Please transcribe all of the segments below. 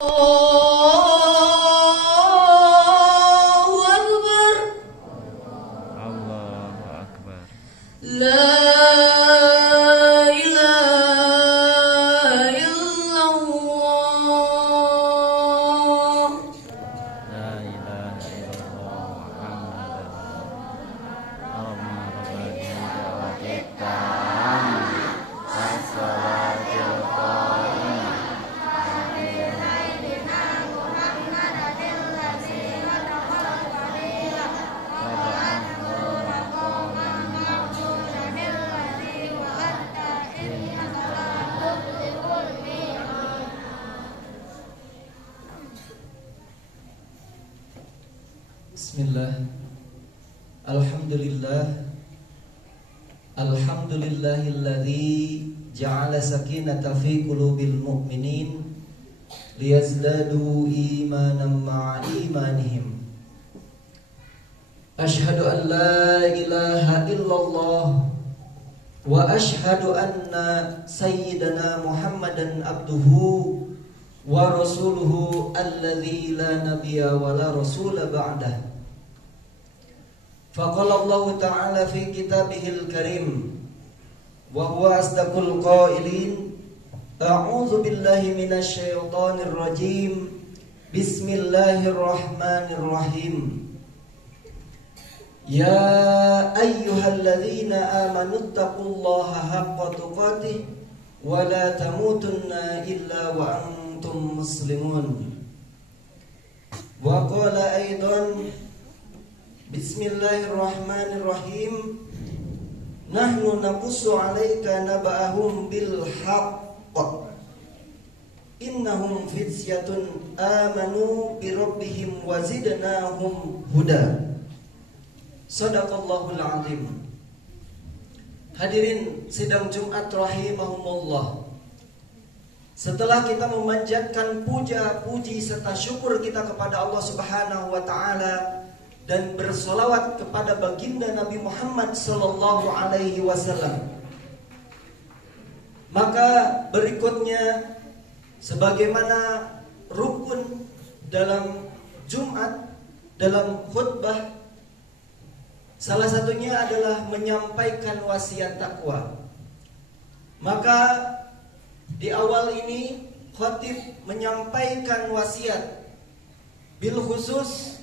Allahu Akbar. La ilaha illallah. La ilaha illallah Muhammadan Bismillah. Alhamdulillah. Alhamdulillahilladzi ja'ala sakinata fi qulubil mu'minin liyazdadu imanan ma'a imanihim. Ashhadu an la ilaha illallah wa ashhadu anna sayyidana Muhammadan abduhu wa rasuluhu alladzi la nabiyya wa la rasula ba'dah. Faqala Allah ta'ala fi kitabihil karim wa huwa asdaqul qailin, a'udzu billahi minasy syaithanir rajim, bismillahirrahmanirrahim. Ya ayyuhalladzina amanu taqullaha haqqa tuqatih wa la tamutunna illa wa antum muslimun. Wa qala aidan, bismillahirrahmanirrahim, nahnu naqussu 'alaika naba'ahum bil haqq innahum fityatun amanu bi rabbihim wa zidnahum huda. Shadaqallahul azim. Hadirin sidang Jumat rahimahumullah. Setelah kita memanjatkan puja-puji serta syukur kita kepada Allah Subhanahu wa taala dan bersolawat kepada baginda Nabi Muhammad sallallahu alaihi wasallam, maka berikutnya sebagaimana rukun dalam Jumat, dalam khutbah, salah satunya adalah menyampaikan wasiat takwa. Maka di awal ini khatib menyampaikan wasiat bil khusus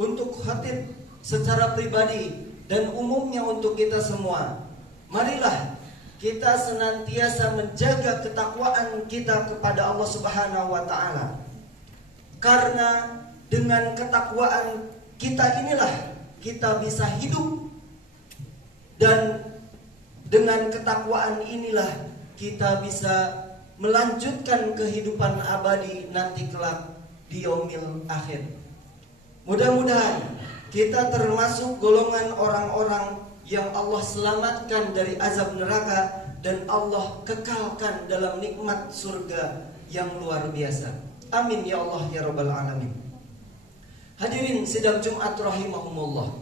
untuk khatib secara pribadi dan umumnya untuk kita semua. Marilah kita senantiasa menjaga ketakwaan kita kepada Allah Subhanahu wa taala. Karena dengan ketakwaan kita inilah kita bisa hidup, dan dengan ketakwaan inilah kita bisa melanjutkan kehidupan abadi nanti kelak di yaumil akhir. Mudah-mudahan kita termasuk golongan orang-orang yang Allah selamatkan dari azab neraka dan Allah kekalkan dalam nikmat surga yang luar biasa. Amin ya Allah ya rabbal alamin. Hadirin sidang Jumat rahimahumullah.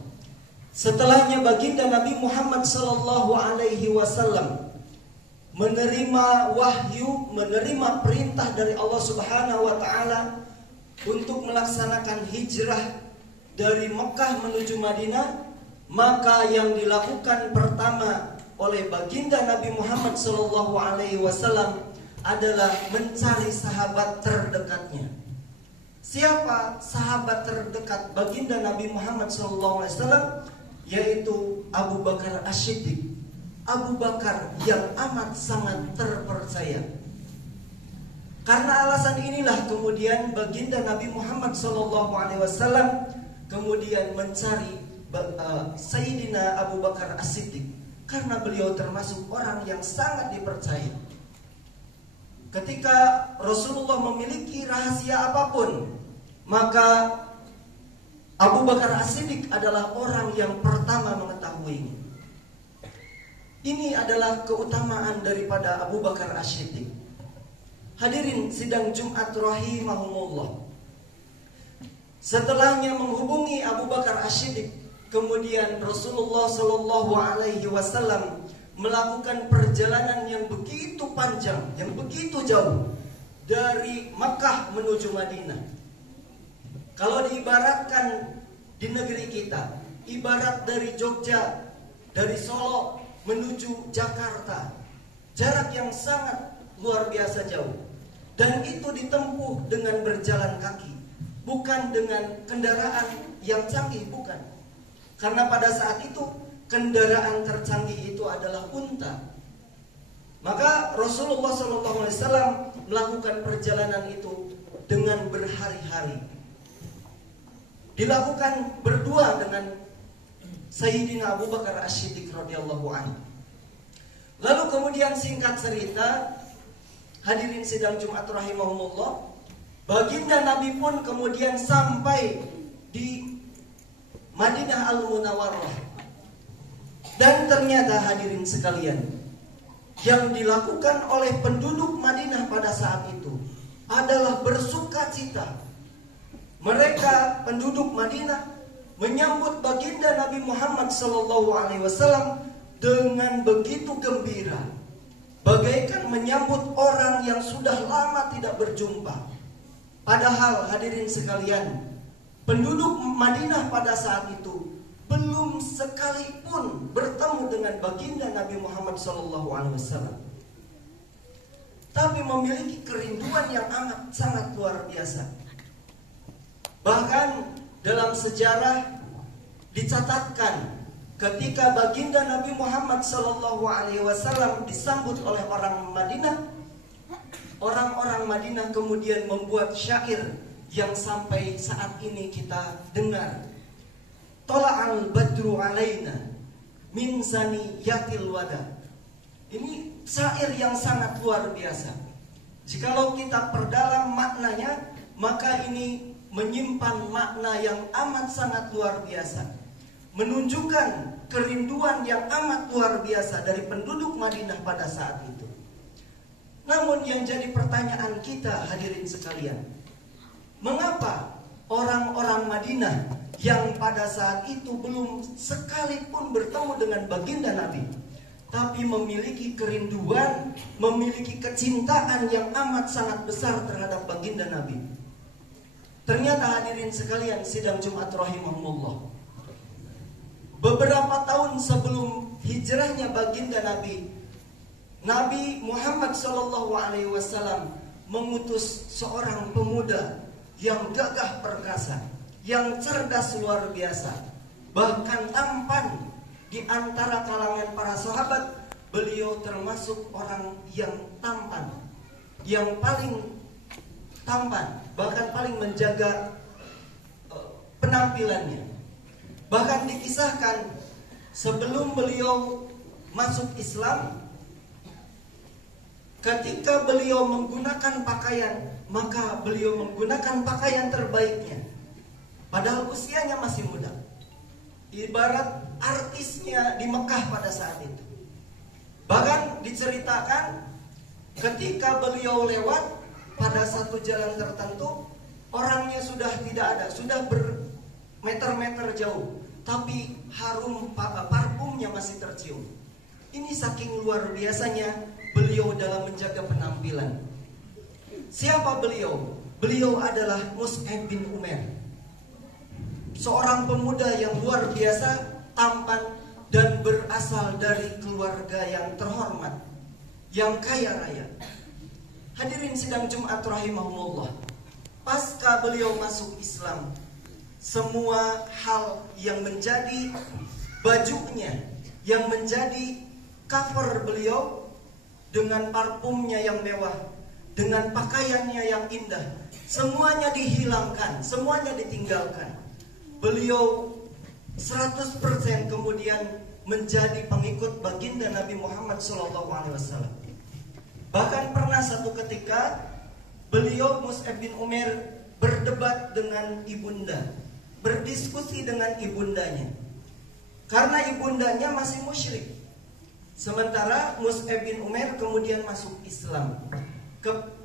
Setelahnya baginda Nabi Muhammad sallallahu alaihi wasallam menerima wahyu, menerima perintah dari Allah Subhanahu wa taala untuk melaksanakan hijrah dari Mekah menuju Madinah, maka yang dilakukan pertama oleh baginda Nabi Muhammad sallallahu alaihi wasallam adalah mencari sahabat terdekatnya. Siapa sahabat terdekat baginda Nabi Muhammad sallallahu alaihi wasallam? Yaitu Abu Bakar As-Siddiq. Abu Bakar yang amat sangat terpercaya. Karena alasan inilah kemudian baginda Nabi Muhammad SAW kemudian mencari Sayyidina Abu Bakar As-Siddiq, karena beliau termasuk orang yang sangat dipercaya. Ketika Rasulullah memiliki rahasia apapun, maka Abu Bakar As-Siddiq adalah orang yang pertama mengetahuinya. Ini adalah keutamaan daripada Abu Bakar As-Siddiq. Hadirin sidang Jumat rahimahumullah. Setelahnya menghubungi Abu Bakar As-Siddiq, kemudian Rasulullah sallallahu alaihi wasallam melakukan perjalanan yang begitu panjang, yang begitu jauh dari Mekah menuju Madinah. Kalau diibaratkan di negeri kita, ibarat dari Jogja, dari Solo menuju Jakarta, jarak yang sangat luar biasa jauh. Dan itu ditempuh dengan berjalan kaki, bukan dengan kendaraan yang canggih, bukan. Karena pada saat itu kendaraan tercanggih itu adalah unta. Maka Rasulullah SAW melakukan perjalanan itu dengan berhari-hari. Dilakukan berdua dengan Sayyidina Abu Bakar As-Siddiq radhiyallahu anhu. Lalu kemudian singkat cerita, hadirin sidang Jumat rahimahumullah, baginda Nabi pun kemudian sampai di Madinah Al-Munawwarah. Dan ternyata hadirin sekalian, yang dilakukan oleh penduduk Madinah pada saat itu adalah bersukacita. Mereka penduduk Madinah menyambut baginda Nabi Muhammad SAW dengan begitu gembira, bagaikan menyambut orang yang sudah lama tidak berjumpa. Padahal hadirin sekalian, penduduk Madinah pada saat itu belum sekalipun bertemu dengan baginda Nabi Muhammad SAW, tapi memiliki kerinduan yang amat sangat luar biasa. Bahkan dalam sejarah dicatatkan ketika baginda Nabi Muhammad SAW disambut oleh orang Madinah, orang-orang Madinah kemudian membuat syair yang sampai saat ini kita dengar. Tola'al badru alaina min zaniyatil wada. Ini syair yang sangat luar biasa. Jikalau kita perdalam maknanya, maka ini menyimpan makna yang amat sangat luar biasa, menunjukkan kerinduan yang amat luar biasa dari penduduk Madinah pada saat itu. Namun yang jadi pertanyaan kita hadirin sekalian, mengapa orang-orang Madinah yang pada saat itu belum sekalipun bertemu dengan baginda Nabi, tapi memiliki kerinduan, memiliki kecintaan yang amat sangat besar terhadap baginda Nabi? Ternyata hadirin sekalian sidang Jumat rahimahumullah, beberapa tahun sebelum hijrahnya baginda Nabi, Nabi Muhammad SAW mengutus seorang pemuda yang gagah perkasa, yang cerdas luar biasa, bahkan tampan di antara kalangan para sahabat. Beliau termasuk orang yang tampan, yang paling tampan, bahkan paling menjaga penampilannya. Bahkan dikisahkan sebelum beliau masuk Islam, ketika beliau menggunakan pakaian, maka beliau menggunakan pakaian terbaiknya. Padahal usianya masih muda, ibarat artisnya di Mekah pada saat itu. Bahkan diceritakan ketika beliau lewat pada satu jalan tertentu, orangnya sudah tidak ada, sudah bermeter-meter jauh, tapi harum parfumnya masih tercium. Ini saking luar biasanya beliau dalam menjaga penampilan. Siapa beliau? Beliau adalah Mus'ab bin Umair, seorang pemuda yang luar biasa, tampan, dan berasal dari keluarga yang terhormat, yang kaya raya. Hadirin sidang Jumat rahimahumullah, pasca beliau masuk Islam, semua hal yang menjadi bajunya, yang menjadi cover beliau, dengan parfumnya yang mewah, dengan pakaiannya yang indah, semuanya dihilangkan, semuanya ditinggalkan. Beliau 100% kemudian menjadi pengikut baginda Nabi Muhammad SAW. Bahkan pernah satu ketika beliau Mus'ab bin Umair berdebat dengan ibunda, berdiskusi dengan ibundanya, karena ibundanya masih musyrik. Sementara Mus'ab bin Umair kemudian masuk Islam.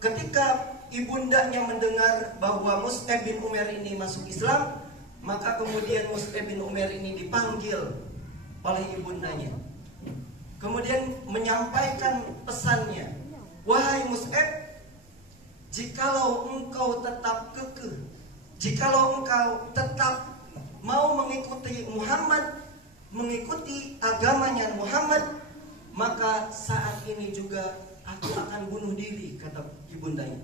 Ketika ibundanya mendengar bahwa Mus'ab bin Umair ini masuk Islam, maka kemudian Mus'ab bin Umair ini dipanggil oleh ibundanya, kemudian menyampaikan pesannya, "Wahai Mus'ab, jikalau engkau tetap kekeh, jikalau engkau tetap mau mengikuti Muhammad, mengikuti agamanya Muhammad, maka saat ini juga aku akan bunuh diri, kata ibundanya.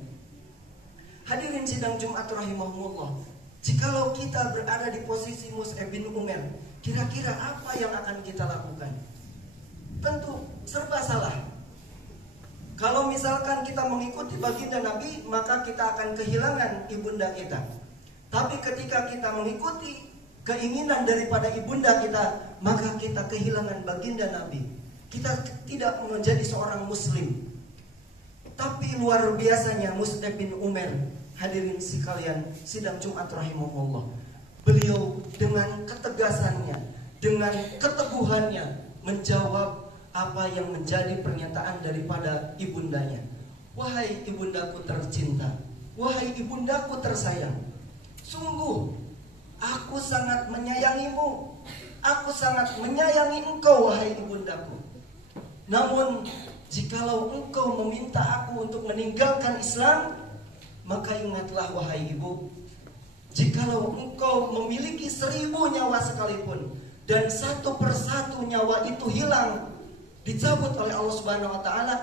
Hadirin sidang Jumat rahimahumullah, jikalau kita berada di posisi Mus'ab bin Umair, kira-kira apa yang akan kita lakukan? Tentu serba salah. Kalau misalkan kita mengikuti baginda Nabi, maka kita akan kehilangan ibunda kita. Tapi ketika kita mengikuti keinginan daripada ibunda kita, maka kita kehilangan baginda Nabi. Kita tidak menjadi seorang muslim. Tapi luar biasanya Mus'ab bin Umair, hadirin sekalian sidang Jumat rahimahullah, beliau dengan ketegasannya, dengan keteguhannya menjawab apa yang menjadi pernyataan daripada ibundanya. Wahai ibundaku tercinta, wahai ibundaku tersayang, sungguh aku sangat menyayangimu, aku sangat menyayangi engkau wahai ibundaku. Namun jikalau engkau meminta aku untuk meninggalkan Islam, maka ingatlah wahai ibu, jikalau engkau memiliki 1000 nyawa sekalipun dan satu persatu nyawa itu hilang, dicabut oleh Allah Subhanahu wa taala,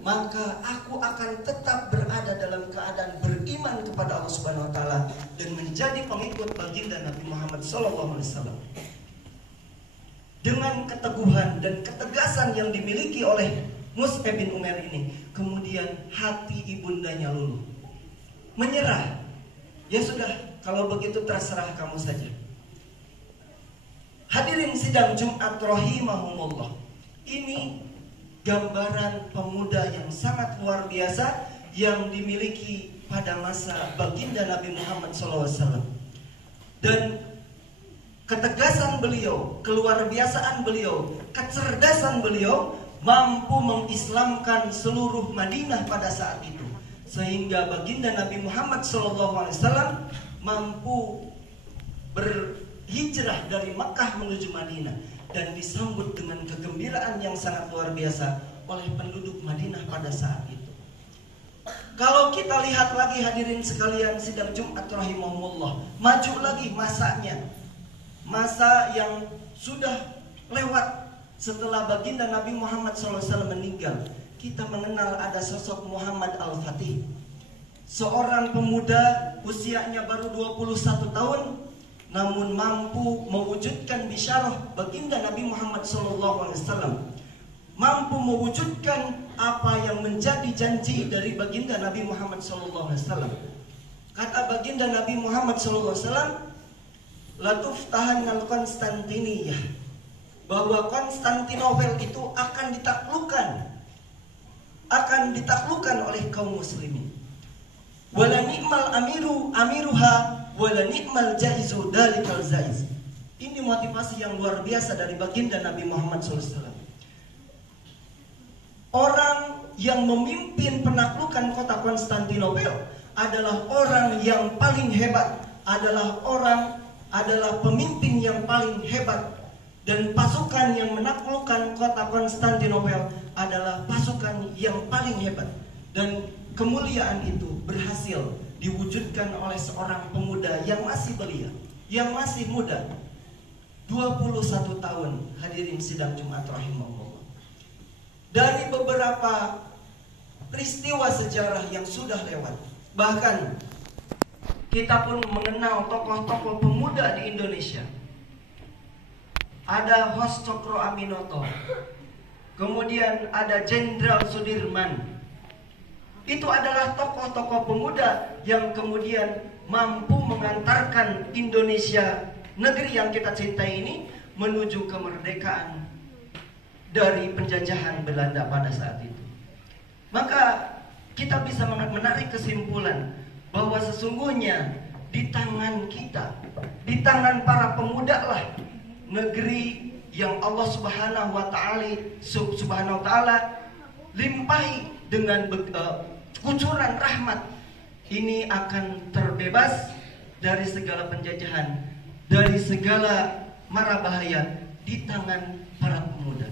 maka aku akan tetap berada dalam keadaan beriman kepada Allah Subhanahu wa taala dan menjadi pengikut baginda Nabi Muhammad sallallahu alaihi wasallam. Dengan keteguhan dan ketegasan yang dimiliki oleh Mus'ab bin Umair ini, kemudian hati ibundanya luluh, menyerah. Ya sudah, kalau begitu terserah kamu saja. Hadirin sidang Jumat rahimahumullah, ini gambaran pemuda yang sangat luar biasa yang dimiliki pada masa baginda Nabi Muhammad SAW. Dan ketegasan beliau, keluar biasaan beliau, kecerdasan beliau mampu mengislamkan seluruh Madinah pada saat itu, sehingga baginda Nabi Muhammad SAW mampu berhijrah dari Makkah menuju Madinah dan disambut dengan kegembiraan yang sangat luar biasa oleh penduduk Madinah pada saat itu. Kalau kita lihat lagi hadirin sekalian sidang Jumat rahimahumullah, maju lagi masanya, masa yang sudah lewat setelah baginda Nabi Muhammad SAW meninggal, kita mengenal ada sosok Muhammad Al-Fatih, seorang pemuda usianya baru 21 tahun, namun mampu mewujudkan bisyarah baginda Nabi Muhammad SAW, mampu mewujudkan apa yang menjadi janji dari baginda Nabi Muhammad SAW. Kata baginda Nabi Muhammad SAW, Latuftahanal Konstantiniyah, bahwa Konstantinopel itu akan ditaklukkan oleh kaum muslimin. Wala ni'mal amiruha wala ni'mal jaizu dalikal zaiz. Ini motivasi yang luar biasa dari baginda Nabi Muhammad SAW. Orang yang memimpin penaklukan kota Konstantinopel adalah orang yang paling hebat, adalah pemimpin yang paling hebat, dan pasukan yang menaklukkan kota Konstantinopel adalah pasukan yang paling hebat. Dan kemuliaan itu berhasil diwujudkan oleh seorang pemuda yang masih belia, yang masih muda, 21 tahun, hadirin sidang Jumat rahimahullah. Dari beberapa peristiwa sejarah yang sudah lewat, bahkan kita pun mengenal tokoh-tokoh pemuda di Indonesia. Ada Hos Cokro Aminoto, kemudian ada Jenderal Sudirman. Itu adalah tokoh-tokoh pemuda yang kemudian mampu mengantarkan Indonesia, negeri yang kita cintai ini, menuju kemerdekaan dari penjajahan Belanda pada saat itu. Maka kita bisa menarik kesimpulan bahwa sesungguhnya di tangan kita, di tangan para pemuda lah negeri yang Allah Subhanahu wa taala limpahi dengan kucuran rahmat ini akan terbebas dari segala penjajahan, dari segala mara bahaya di tangan para pemuda.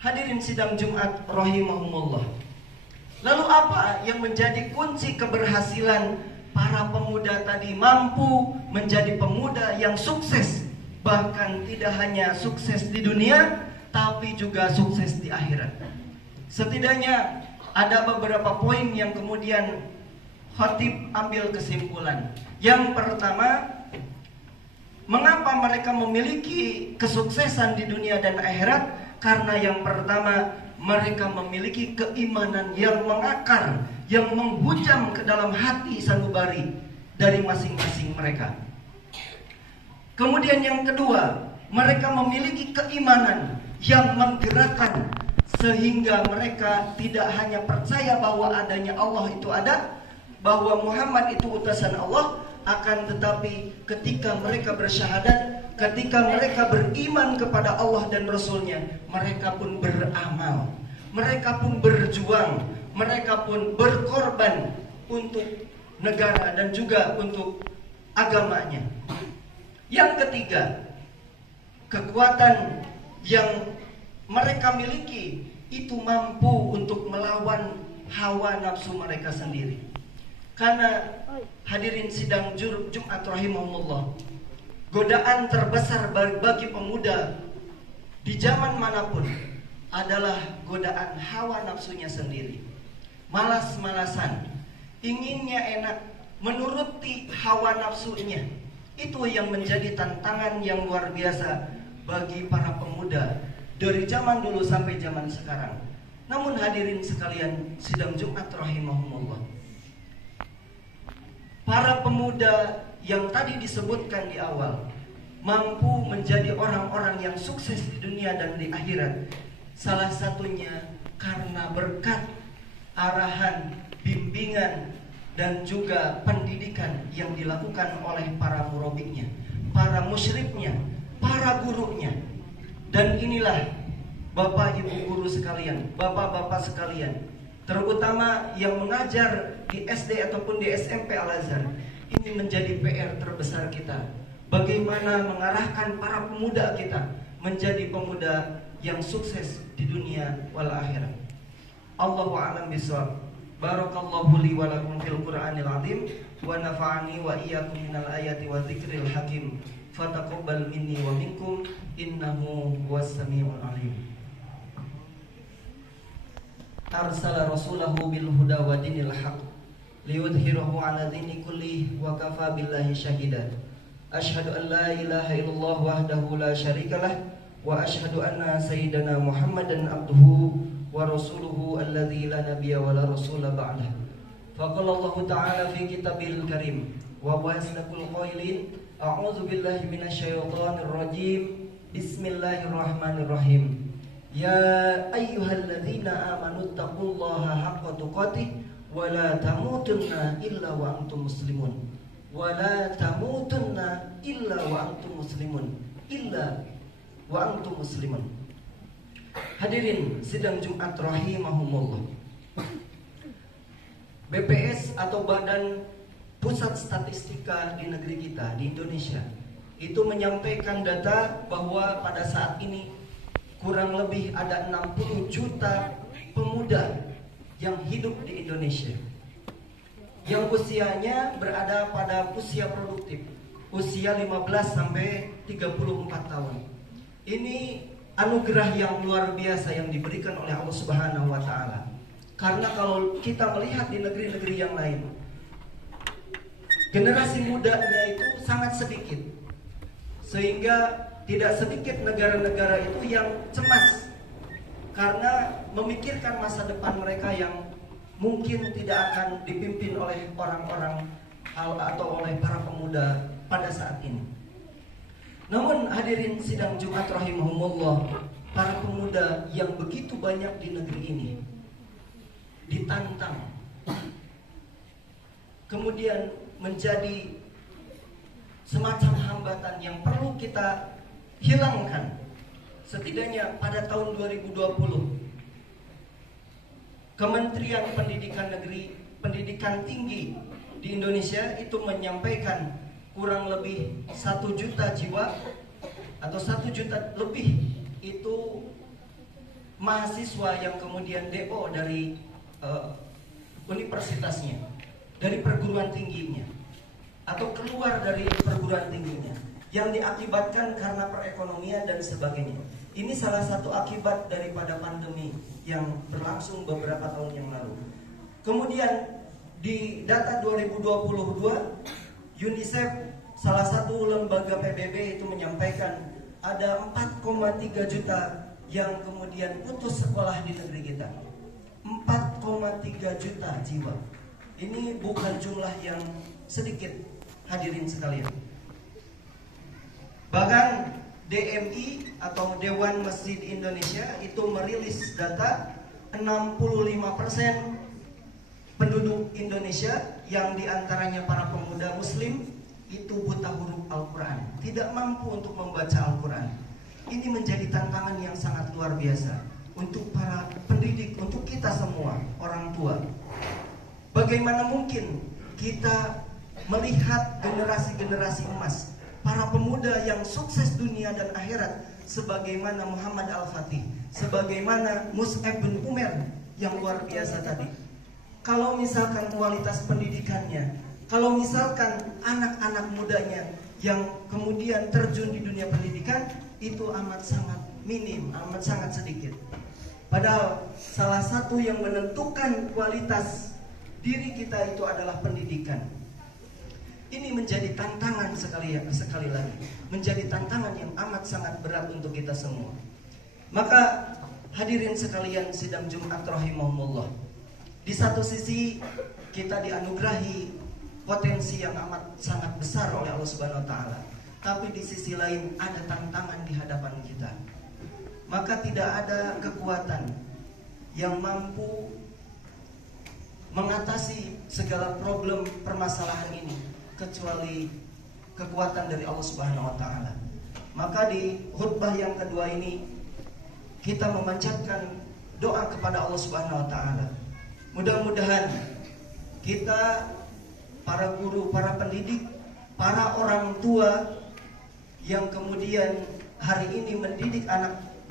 Hadirin sidang Jumat rahimahumullah, Lalu apa yang menjadi kunci keberhasilan para pemuda tadi mampu menjadi pemuda yang sukses? Bahkan tidak hanya sukses di dunia, tapi juga sukses di akhirat. Setidaknya ada beberapa poin yang kemudian khatib ambil kesimpulan. Yang pertama, mengapa mereka memiliki kesuksesan di dunia dan akhirat? Karena yang pertama, mereka memiliki keimanan yang mengakar, yang menghujam ke dalam hati sanubari dari masing-masing mereka. Kemudian yang kedua, mereka memiliki keimanan yang menggerakkan, sehingga mereka tidak hanya percaya bahwa adanya Allah itu ada, bahwa Muhammad itu utusan Allah, akan tetapi ketika mereka bersyahadat, ketika mereka beriman kepada Allah dan Rasulnya, mereka pun beramal, mereka pun berjuang, mereka pun berkorban untuk negara dan juga untuk agamanya. Yang ketiga, kekuatan yang mereka miliki itu mampu untuk melawan hawa nafsu mereka sendiri. Karena hadirin sidang Jumat rahimahumullah, godaan terbesar bagi pemuda di zaman manapun adalah godaan hawa nafsunya sendiri. Malas-malasan, inginnya enak, menuruti hawa nafsunya. Itu yang menjadi tantangan yang luar biasa bagi para pemuda dari zaman dulu sampai zaman sekarang. Namun hadirin sekalian sidang Jumat rahimahumullah, para pemuda yang tadi disebutkan di awal mampu menjadi orang-orang yang sukses di dunia dan di akhirat. Salah satunya karena berkat arahan, bimbingan, dan juga pendidikan yang dilakukan oleh para murabbinya, para musyrifnya, para gurunya. Dan inilah Bapak Ibu guru sekalian, Bapak-bapak sekalian, terutama yang mengajar di SD ataupun di SMP Al-Azhar, ini menjadi PR terbesar kita. Bagaimana mengarahkan para pemuda kita menjadi pemuda yang sukses di dunia wal akhirat. Allahu a'lam bishawab. Barakallahu li wa lakum fil Qur'anil azim wa nafa'ani wa iyyakum minal ayati wa dzikril hakim. Fataqabbal minni wa minkum innahu huwas samiul alim. Arsala rasulahu bil huda wa dinil haqq liyudhhirahu 'ala dini kulli wa kafa billahi shahida. Asyhadu an la ilaha illallah wahdahu la syarikalah wa asyhadu anna sayyidana Muhammadan abduhu wa rasuluhu alladzi la nabiyya wa la rasula ba'dah. Faqala Allah ta'ala fi kitabil karim wa wasnaqul qailin a'udzu billahi minasyaitonir rajim. Bismillahirrahmanirrahim. Ya ayyuhalladzina amanu taqullaha haqqa tuqatih wa la tamutunna illa wa antum muslimun. Wa la tamutunna illa wa antum muslimun. Illa wa antum muslimun. Hadirin sidang Jumat rahimahumullah, BPS atau Badan Pusat Statistika di negeri kita, di Indonesia, itu menyampaikan data bahwa pada saat ini kurang lebih ada 60 juta pemuda yang hidup di Indonesia, yang usianya berada pada usia produktif, usia 15 sampai 34 tahun. Ini anugerah yang luar biasa yang diberikan oleh Allah Subhanahu wa taala. Karena kalau kita melihat di negeri-negeri yang lain, generasi mudanya itu sangat sedikit. Sehingga tidak sedikit negara-negara itu yang cemas karena memikirkan masa depan mereka yang mungkin tidak akan dipimpin oleh orang-orang atau oleh para pemuda pada saat ini. Namun hadirin sidang Jumat rahimahumullah, para pemuda yang begitu banyak di negeri ini ditantang, kemudian menjadi semacam hambatan yang perlu kita hilangkan. Setidaknya pada tahun 2020, Kementerian Pendidikan Tinggi di Indonesia itu menyampaikan kurang lebih 1 juta jiwa atau 1 juta lebih itu mahasiswa yang kemudian DO dari universitasnya, dari perguruan tingginya, atau keluar dari perguruan tingginya, yang diakibatkan karena perekonomian dan sebagainya. Ini salah satu akibat daripada pandemi yang berlangsung beberapa tahun yang lalu. Kemudian di data 2022, UNICEF, salah satu lembaga PBB, itu menyampaikan ada 4,3 juta yang kemudian putus sekolah di negeri kita. 4,3 juta jiwa. Ini bukan jumlah yang sedikit, hadirin sekalian. Bahkan DMI atau Dewan Masjid Indonesia itu merilis data 65% penduduk Indonesia yang diantaranya para pemuda muslim itu buta huruf Al-Quran, tidak mampu untuk membaca Al-Quran. Ini menjadi tantangan yang sangat luar biasa untuk para pendidik, untuk kita semua orang tua. Bagaimana mungkin kita melihat generasi-generasi emas, para pemuda yang sukses dunia dan akhirat, sebagaimana Muhammad Al-Fatih, sebagaimana Mus'ab bin Umair yang luar biasa tadi. Kalau misalkan kualitas pendidikannya, kalau misalkan anak-anak mudanya yang kemudian terjun di dunia pendidikan, itu amat sangat minim, amat sangat sedikit. Padahal salah satu yang menentukan kualitas diri kita itu adalah pendidikan. Ini menjadi tantangan sekali lagi, menjadi tantangan yang amat sangat berat untuk kita semua. Maka hadirin sekalian sidang Jumat rahimahumullah, di satu sisi kita dianugerahi potensi yang amat sangat besar oleh Allah Subhanahu wa taala, tapi di sisi lain ada tantangan di hadapan kita. Maka tidak ada kekuatan yang mampu mengatasi segala problem permasalahan ini kecuali kekuatan dari Allah Subhanahu wa taala. Maka di khutbah yang kedua ini kita memanjatkan doa kepada Allah Subhanahu wa taala. Mudah-mudahan kita, para guru, para pendidik, para orang tua yang kemudian hari ini mendidik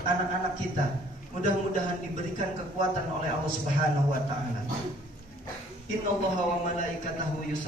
anak-anak kita, mudah-mudahan diberikan kekuatan oleh Allah Subhanahu wa taala. Innallaha wa malaikatahu yusholluna